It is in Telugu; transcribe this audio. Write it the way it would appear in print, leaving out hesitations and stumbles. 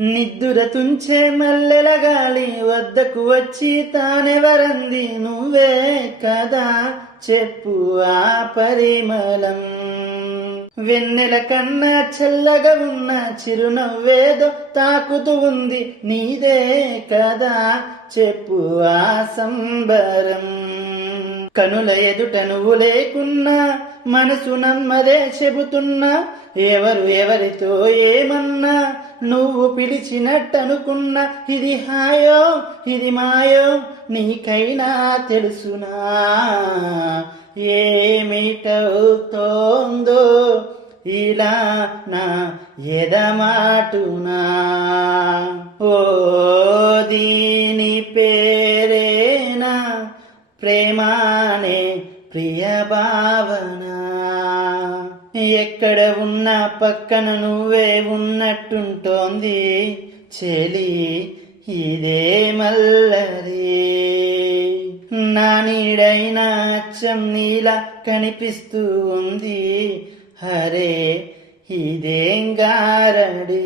నిద్దుర తుంచే మల్లెల గాలి వద్దకు వచ్చి తానెవరంది నువ్వే కదా చెప్పు ఆ పరిమళం. వెన్నెల కన్నా చల్లగా ఉన్న చిరునవ్వేదో తాకుతూ ఉంది నీదే కదా చెప్పు ఆ సంబరం. కనుల ఎదుట నువ్వు లేకున్నా మనసు నమ్మదే చెబుతున్నా, ఎవరు ఎవరితో ఏమన్నా నువ్వు పిలిచినట్టనుకున్నా. ఇది హాయో ఇది మాయో నీకైనా తెలుసునా, ఏమిటవుతోందో ఇలా నా ఎదమాటునా. ఓ దీని పేరేనా ప్రేమానే ప్రియ భావన. ఎక్కడ ఉన్నా పక్కన నువ్వే ఉన్నట్టుంటోంది చెలి ఇదే మల్లరి. నా నీడైనా అచ్చం నీలా కనిపిస్తూ ఉంది హరే ఇదేం గారడి.